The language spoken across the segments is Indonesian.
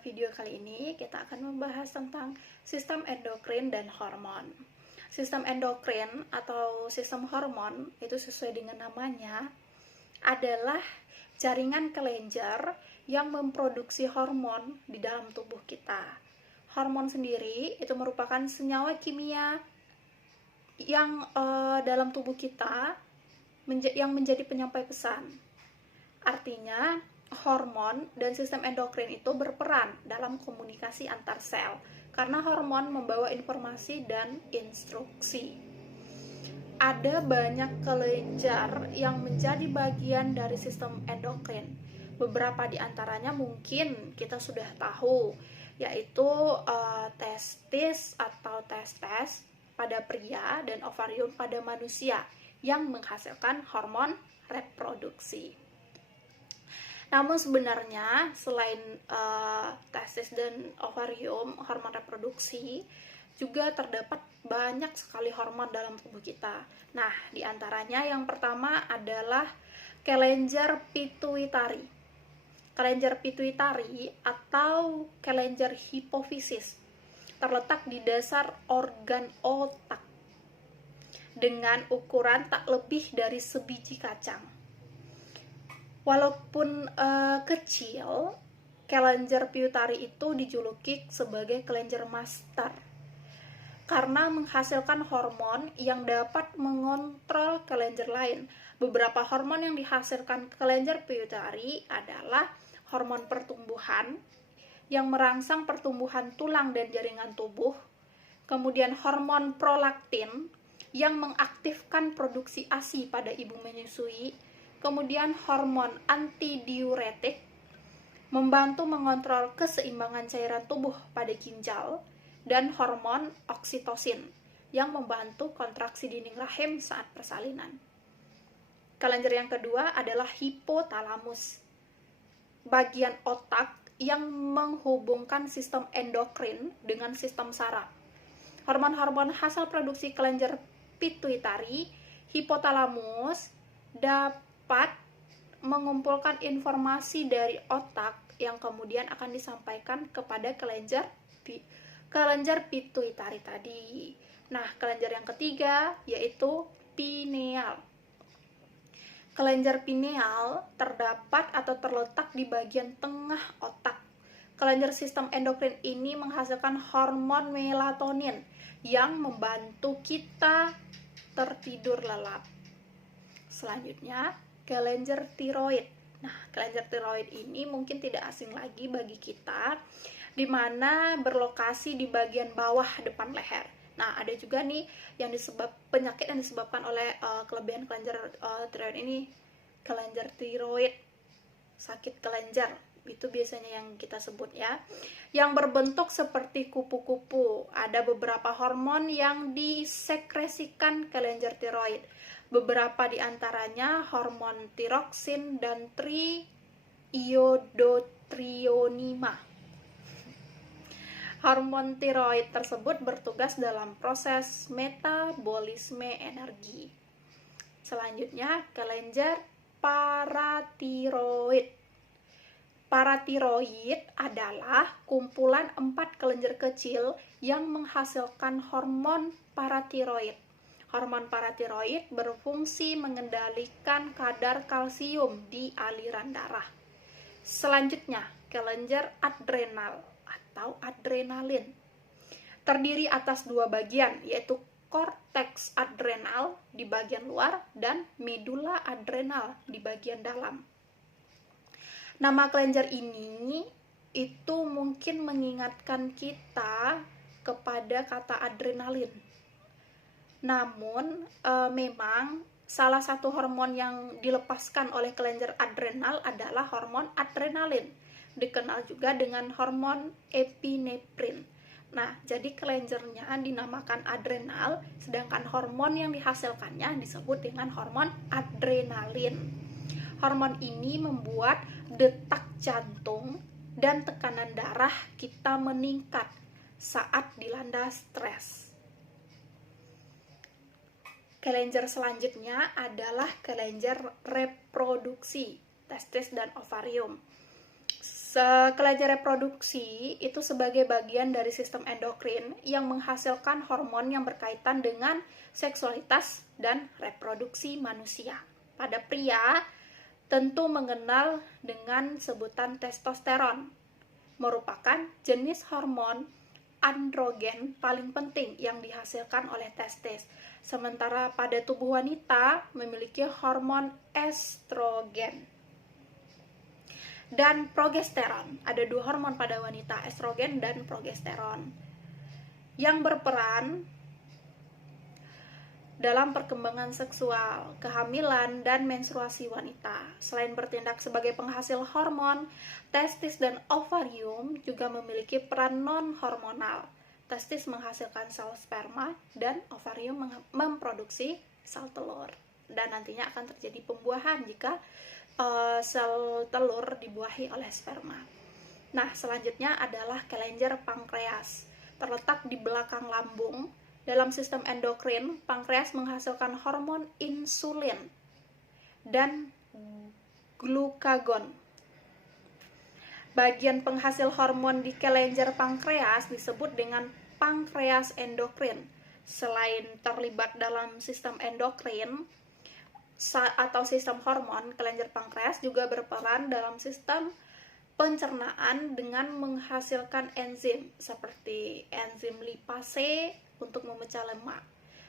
video kali ini kita akan membahas tentang sistem endokrin dan hormon. Sistem endokrin atau sistem hormon itu sesuai dengan namanya adalah jaringan kelenjar yang memproduksi hormon di dalam tubuh kita. Hormon sendiri itu merupakan senyawa kimia yang dalam tubuh kita yang menjadi penyampai pesan. Artinya hormon dan sistem endokrin itu berperan dalam komunikasi antar sel karena hormon membawa informasi dan instruksi. Ada banyak kelenjar yang menjadi bagian dari sistem endokrin. Beberapa di antaranya mungkin kita sudah tahu, yaitu testis atau testes pada pria dan ovarium pada manusia yang menghasilkan hormon reproduksi. Namun sebenarnya selain testis dan ovarium, hormon reproduksi juga terdapat banyak sekali hormon dalam tubuh kita. Nah, diantaranya yang pertama adalah kelenjar pituitari. Kelenjar pituitari atau kelenjar hipofisis terletak di dasar organ otak dengan ukuran tak lebih dari sebiji kacang. Walaupun kecil, kelenjar pituitari itu dijuluki sebagai kelenjar master karena menghasilkan hormon yang dapat mengontrol kelenjar lain. Beberapa hormon yang dihasilkan kelenjar pituitari adalah hormon pertumbuhan yang merangsang pertumbuhan tulang dan jaringan tubuh, kemudian hormon prolaktin yang mengaktifkan produksi ASI pada ibu menyusui, kemudian hormon antidiuretik membantu mengontrol keseimbangan cairan tubuh pada ginjal, dan hormon oksitosin yang membantu kontraksi dinding rahim saat persalinan. Kelenjar yang kedua adalah hipotalamus, bagian otak yang menghubungkan sistem endokrin dengan sistem saraf. Hormon-hormon hasil produksi kelenjar pituitari, hipotalamus dapat mengumpulkan informasi dari otak yang kemudian akan disampaikan kepada kelenjar pituitari tadi. Nah, kelenjar yang ketiga yaitu pineal. Kelenjar pineal terdapat atau terletak di bagian tengah otak. Kelenjar sistem endokrin ini menghasilkan hormon melatonin yang membantu kita tertidur lelap. Selanjutnya, kelenjar tiroid. Nah, kelenjar tiroid ini mungkin tidak asing lagi bagi kita, di mana berlokasi di bagian bawah depan leher. Nah, ada juga nih yang penyakit yang disebabkan oleh kelebihan kelenjar tiroid ini, kelenjar tiroid, sakit kelenjar. Itu biasanya yang kita sebut ya. Yang berbentuk seperti kupu-kupu. Ada beberapa hormon yang disekresikan kelenjar tiroid. Beberapa di antaranya hormon tiroksin dan triiodotrionima. Hormon tiroid tersebut bertugas dalam proses metabolisme energi. Selanjutnya, kelenjar paratiroid. Paratiroid adalah kumpulan 4 kelenjar kecil yang menghasilkan hormon paratiroid. Hormon paratiroid berfungsi mengendalikan kadar kalsium di aliran darah. Selanjutnya, kelenjar adrenal atau adrenalin. Terdiri atas 2 bagian, yaitu korteks adrenal di bagian luar dan medula adrenal di bagian dalam. Nama kelenjar ini itu mungkin mengingatkan kita kepada kata adrenalin. Namun, memang salah satu hormon yang dilepaskan oleh kelenjar adrenal adalah hormon adrenalin, dikenal juga dengan hormon epinefrin. Nah, jadi kelenjarnya dinamakan adrenal, sedangkan hormon yang dihasilkannya disebut dengan hormon adrenalin. Hormon ini membuat detak jantung dan tekanan darah kita meningkat saat dilanda stres. Kelenjar selanjutnya adalah kelenjar reproduksi, testis dan ovarium. Kelenjar reproduksi itu sebagai bagian dari sistem endokrin yang menghasilkan hormon yang berkaitan dengan seksualitas dan reproduksi manusia. Pada pria, tentu mengenal dengan sebutan testosteron, merupakan jenis hormon androgen paling penting yang dihasilkan oleh testis. Sementara pada tubuh wanita memiliki hormon estrogen dan progesteron. Ada 2 hormon pada wanita, estrogen dan progesteron, yang berperan dalam perkembangan seksual, kehamilan, dan menstruasi wanita. Selain bertindak sebagai penghasil hormon, testis dan ovarium juga memiliki peran non-hormonal. Testis menghasilkan sel sperma dan ovarium memproduksi sel telur. Dan nantinya akan terjadi pembuahan jika sel telur dibuahi oleh sperma. Nah, selanjutnya adalah kelenjar pankreas. Terletak di belakang lambung. Dalam sistem endokrin, pankreas menghasilkan hormon insulin dan glukagon. Bagian penghasil hormon di kelenjar pankreas disebut dengan pankreas endokrin. Selain terlibat dalam sistem endokrin atau sistem hormon, kelenjar pankreas juga berperan dalam sistem pencernaan dengan menghasilkan enzim seperti enzim lipase untuk memecah lemak.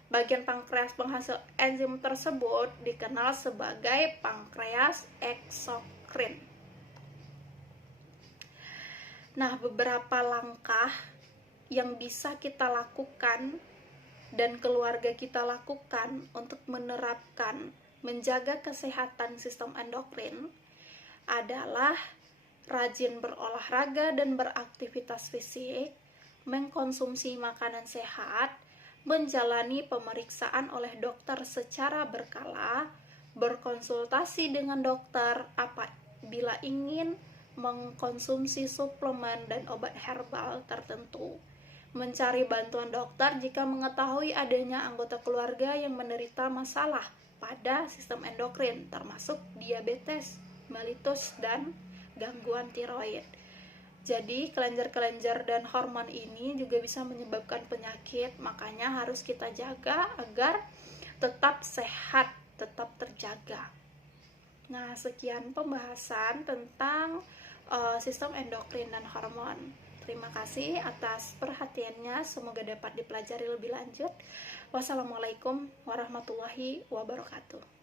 Bagian pankreas penghasil enzim tersebut dikenal sebagai pankreas eksokrin. Nah, beberapa langkah yang bisa kita lakukan dan keluarga kita lakukan untuk menerapkan menjaga kesehatan sistem endokrin adalah rajin berolahraga dan beraktivitas fisik, mengkonsumsi makanan sehat, menjalani pemeriksaan oleh dokter secara berkala, berkonsultasi dengan dokter apabila ingin mengkonsumsi suplemen dan obat herbal tertentu, mencari bantuan dokter jika mengetahui adanya anggota keluarga yang menderita masalah pada sistem endokrin, termasuk diabetes, mellitus, dan gangguan tiroid. Jadi kelenjar-kelenjar dan hormon ini juga bisa menyebabkan penyakit, makanya harus kita jaga agar tetap sehat, tetap terjaga. Nah, sekian pembahasan tentang sistem endokrin dan hormon. Terima kasih atas perhatiannya, semoga dapat dipelajari lebih lanjut. Wassalamualaikum warahmatullahi wabarakatuh.